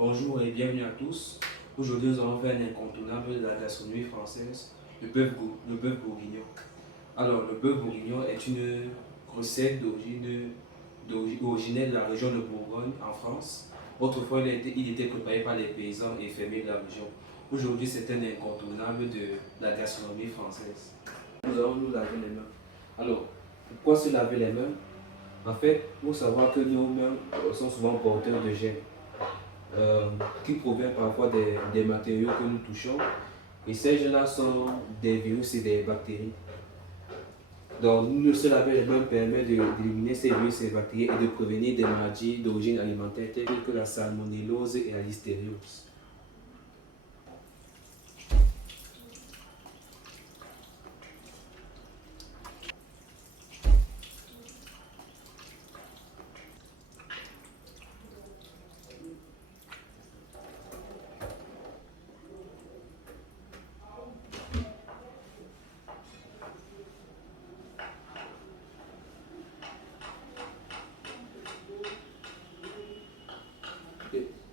Bonjour et bienvenue à tous. Aujourd'hui, nous allons faire un incontournable de la gastronomie française, le bœuf bourguignon. Alors, le bœuf bourguignon est une recette originaire de la région de Bourgogne en France. Autrefois, il était préparé par les paysans et fermiers de la région. Aujourd'hui, c'est un incontournable de la gastronomie française. Nous allons nous laver les mains. Alors, pourquoi se laver les mains? En fait, il faut savoir que nos mains sont souvent porteurs de germes qui provient parfois des matériaux que nous touchons. Et ces germes-là sont des virus et des bactéries. Donc, nous se laver les mains permet d'éliminer ces virus et ces bactéries et de prévenir des maladies d'origine alimentaire telles que la salmonellose et la listériose.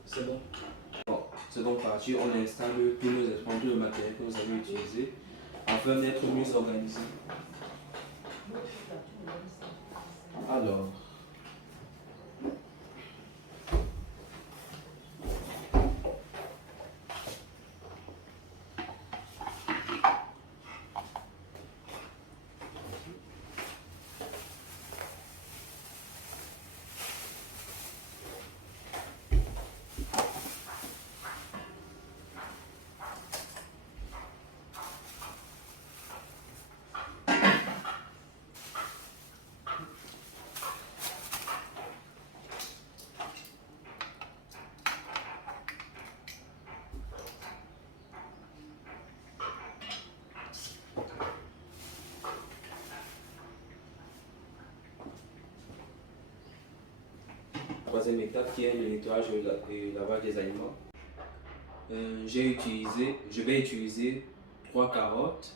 C'est bon. Bon, c'est donc parti, on installe tous nos éléments, tout le matériel que nous avons utilisé afin d'être mieux organisé. Alors, troisième étape qui est le nettoyage et le lavage des aliments. Je vais utiliser 3 carottes,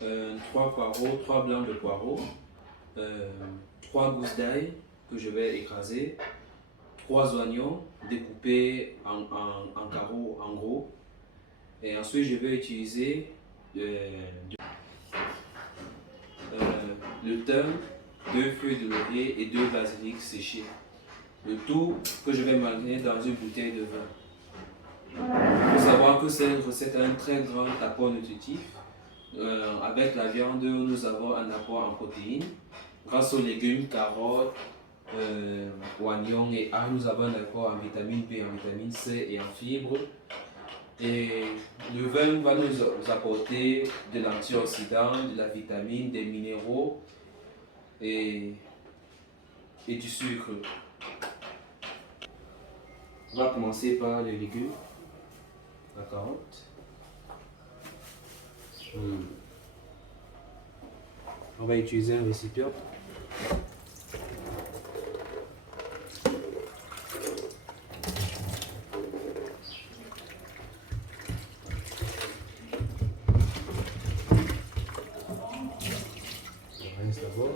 3 poireaux, 3 blancs de poireaux, 3 gousses d'ail que je vais écraser, 3 oignons découpés en carreaux en gros. Et ensuite, je vais utiliser le thym, 2 feuilles de laurier et 2 basilic séchés. Le tout que je vais mariner dans une bouteille de vin. Il faut savoir que cette recette a un très grand apport nutritif. Avec la viande, nous avons un apport en protéines. Grâce aux légumes, carottes, oignons et ail, nous avons un apport en vitamine B, en vitamine C et en fibres. Et le vin va nous apporter de l'antioxydant, de la vitamine, des minéraux et du sucre. On va commencer par les légumes, la carotte. On va utiliser un récipient. On rince d'abord.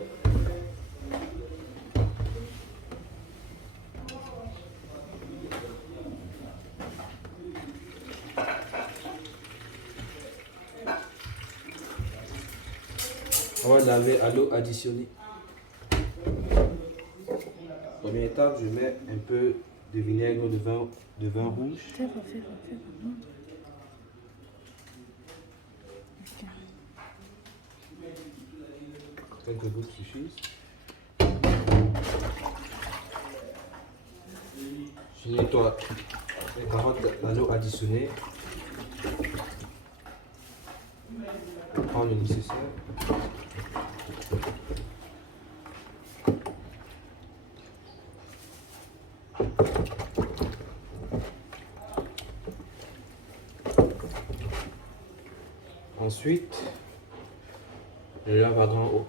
On va laver à l'eau additionnée. Première étape, je mets un peu de vinaigre de vin rouge. Quelques gouttes suffisent. Je nettoie les carottes à l'eau additionnée. Je prends le nécessaire. Ensuite, je lave à grande eau.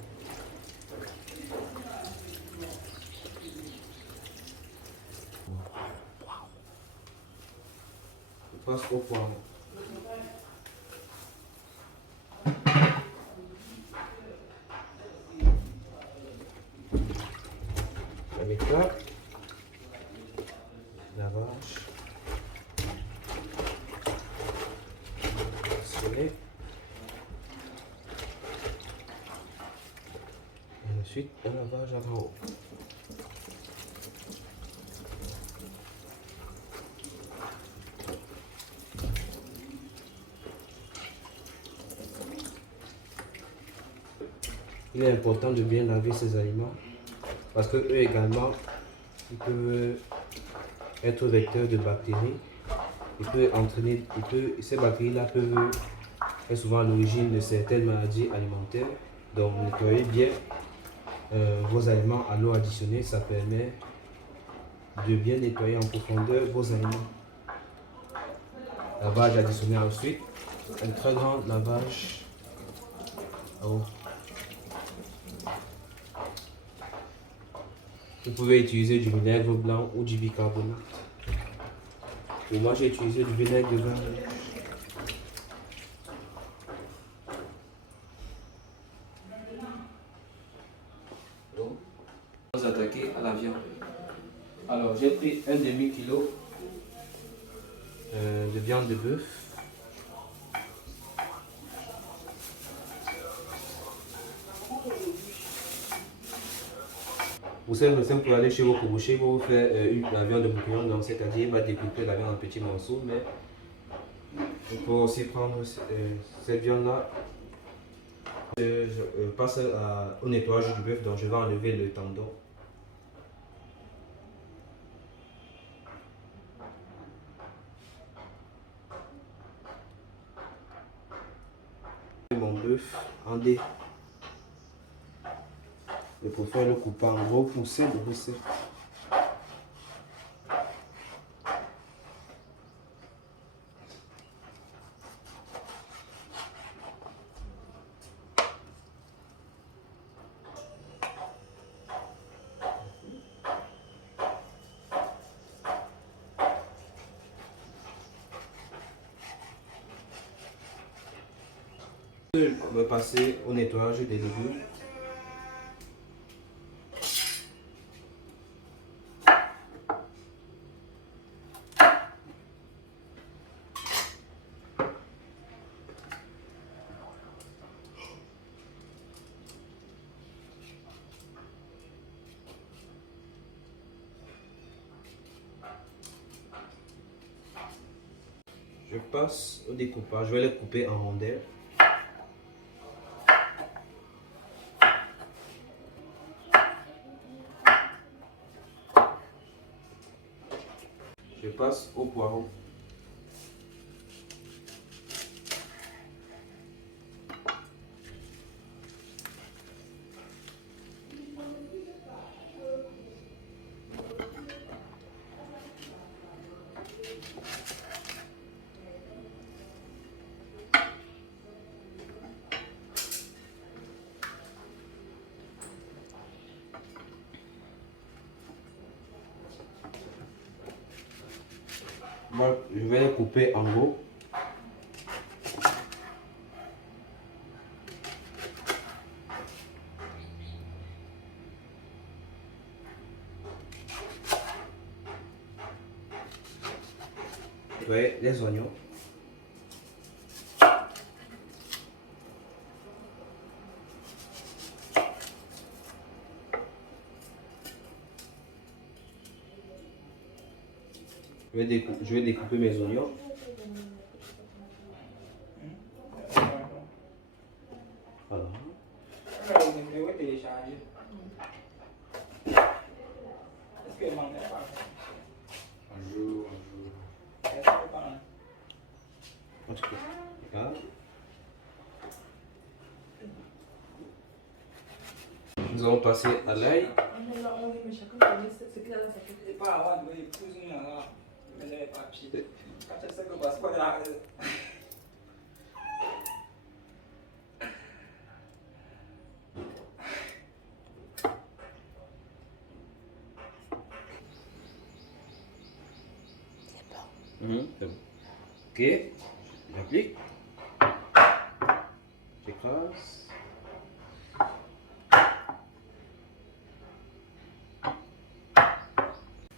Je passe au poivron. Avec là, lavage. Ensuite, un lavage à grand eau. Il est important de bien laver ces aliments parce que eux également, ils peuvent être vecteurs de bactéries. Ces bactéries-là peuvent être souvent à l'origine de certaines maladies alimentaires. Donc, nettoyer bien vos aliments à l'eau additionnée, ça permet de bien nettoyer en profondeur vos aliments. Lavage additionnel ensuite, un très grand lavage à eau. Vous pouvez utiliser du vinaigre blanc ou du bicarbonate. Et moi, j'ai utilisé du vinaigre de vin. Donc, on va s'attaquer à la viande. Alors, j'ai pris un demi-kilo de viande de bœuf. Pour cette recette, vous pouvez aller chez votre boucher pour faire la viande de bouillon. Donc, c'est-à-dire, il va découper la viande en petits morceaux, mais il faut aussi prendre cette viande-là. Je passe au nettoyage du bœuf, donc je vais enlever le tendon. Mon bœuf en dés. Et pour faire le coupage en gros pour cette recette. On va passer au nettoyage des légumes. Je passe au découpage. Je vais les couper en rondelles. Je passe au poireau. Moi, je vais les couper en gros. Ouais, les oignons. Je vais découper mes oignons. Voilà. Voilà. Nous allons passer à l'ail. C'est bon. Ok, j'applique. J'écrase.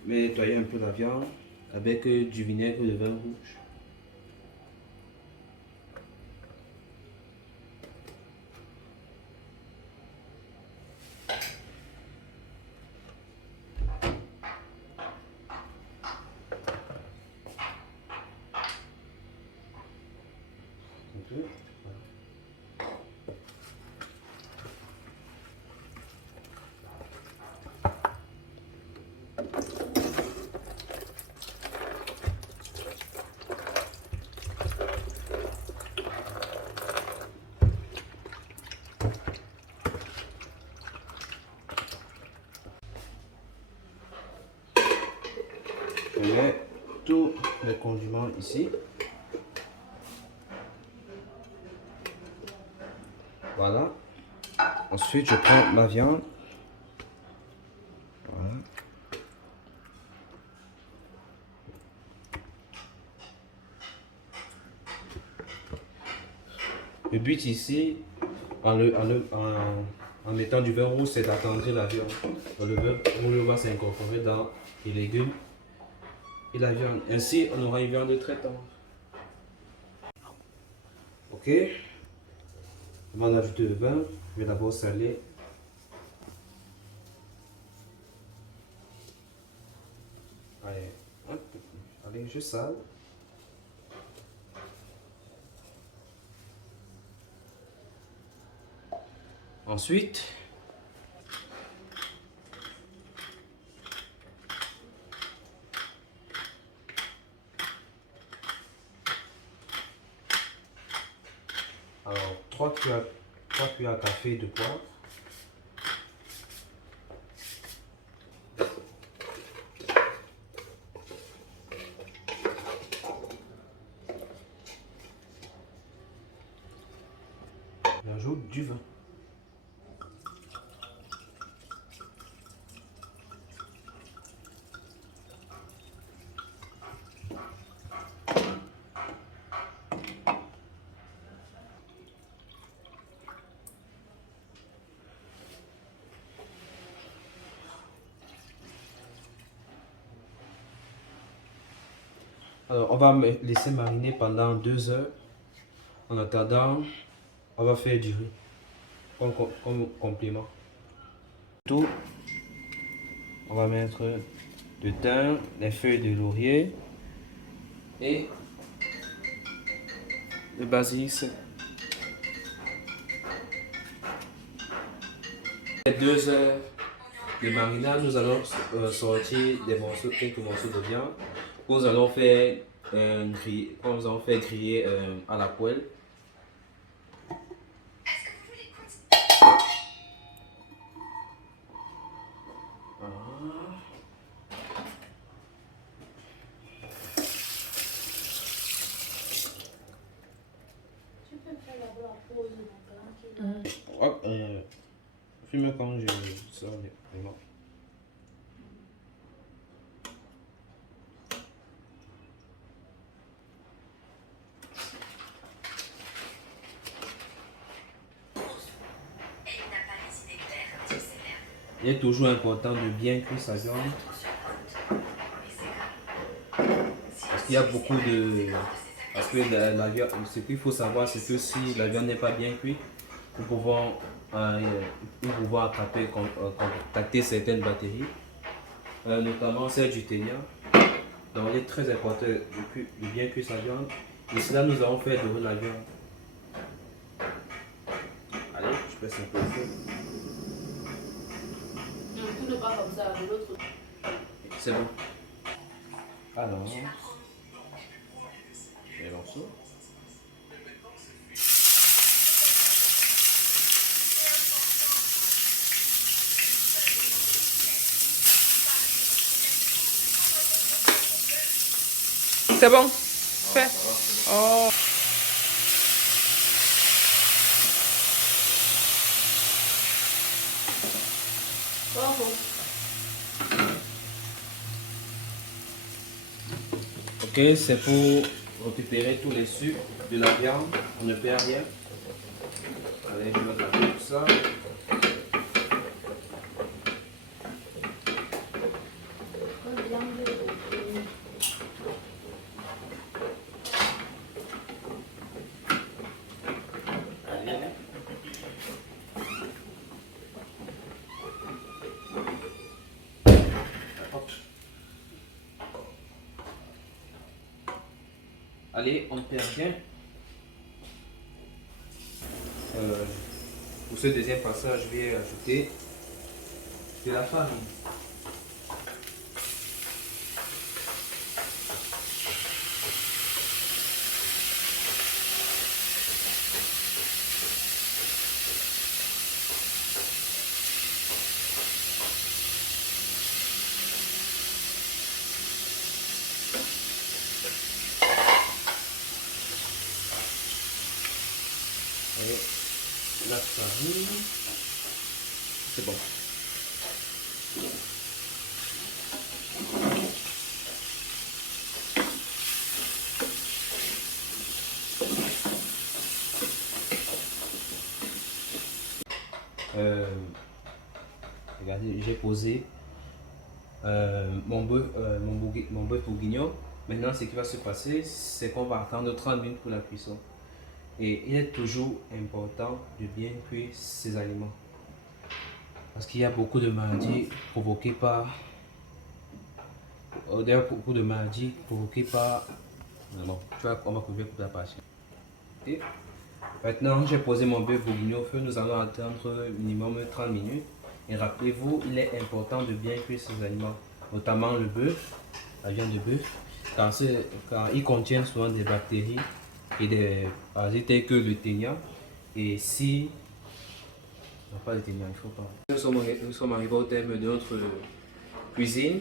Je vais nettoyer un peu la viande avec du vinaigre de vin rouge. peu. Voilà. Je mets tous les condiments ici. Voilà. Ensuite, je prends ma viande. Voilà. Le but ici, en mettant du vin rouge, c'est d'attendrir la viande. Le vin rouge va s'incorporer dans les légumes et la viande. Ainsi, on aura une viande très tendre. Ok. On va ajouter le vin. Je vais d'abord saler. Allez, hop. Allez, je sale. Ensuite, alors 3 cuillères à café de poivre. J'ajoute du vin. Alors, on va laisser mariner pendant 2 heures. En attendant, on va faire du riz comme complément. Tout, on va mettre le thym, les feuilles de laurier et le basilic. 2 heures de marinade, nous allons sortir quelques morceaux de viande. Nous allons faire griller à la poêle. Tu peux faire la pause Fume quand je sors les morts. Il est toujours important de bien cuire sa viande. Parce qu'il y a beaucoup de... Parce que la viande, ce qu'il faut savoir, c'est que si la viande n'est pas bien cuite, nous pouvons contacter certaines bactéries, notamment celle du ténia. Donc il est très important de bien cuire sa viande. Et cela, nous allons faire dorer la viande. Allez, je peux simplifier. tout ne pas comme ça, de l'autre. C'est bon. Alors, les morceaux. C'est bon. Fais. Oh. Ok, c'est pour récupérer tous les sucres de la viande. On ne perd rien. Allez, je vais taper tout ça. Allez, on ne perd rien. Pour ce deuxième passage, je vais ajouter de la farine. Et la farine, c'est bon. Regardez, j'ai posé mon bœuf bourguignon. Maintenant, ce qui va se passer, c'est qu'on va attendre 30 minutes pour la cuisson. Et il est toujours important de bien cuire ces aliments. Parce qu'il y a beaucoup de maladies provoquées par... D'ailleurs, beaucoup de maladies provoquées par... Bon, tu vois, on va couvrir toute la partie. Et maintenant, j'ai posé mon bœuf bourguignon au feu. Nous allons attendre minimum 30 minutes. Et rappelez-vous, il est important de bien cuire ces aliments, notamment le bœuf, la viande de bœuf, car ils contiennent souvent des bactéries et des parasites tels que le ténia. Et si... Non, pas le ténia, il faut pas. Nous sommes arrivés au terme de notre cuisine.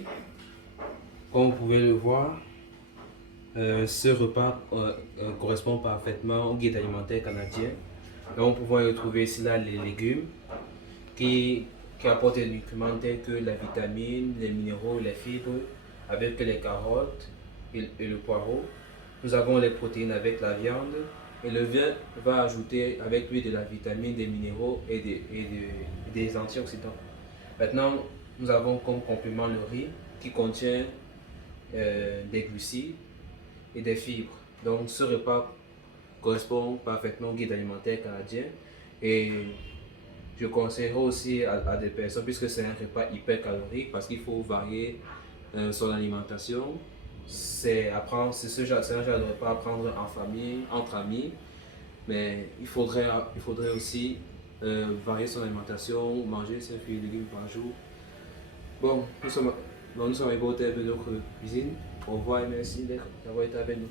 Comme vous pouvez le voir, ce repas correspond parfaitement au guide alimentaire canadien. Donc, nous pouvons y retrouver ici là les légumes qui apportent des nutriments tels que la vitamine, les minéraux, les fibres, avec les carottes et le poireau. Nous avons les protéines avec la viande et le vin va ajouter avec lui de la vitamine, des minéraux et des antioxydants. Maintenant, nous avons comme complément le riz qui contient des glucides et des fibres. Donc ce repas correspond parfaitement au guide alimentaire canadien et je conseillerais aussi à des personnes, puisque c'est un repas hyper calorique, parce qu'il faut varier son alimentation. C'est un genre de repas à prendre en famille, entre amis, mais il faudrait aussi varier son alimentation, manger 5 fruits et légumes par jour. Bon, nous sommes arrivés au terme de notre cuisine. Au revoir et merci d'avoir été avec nous.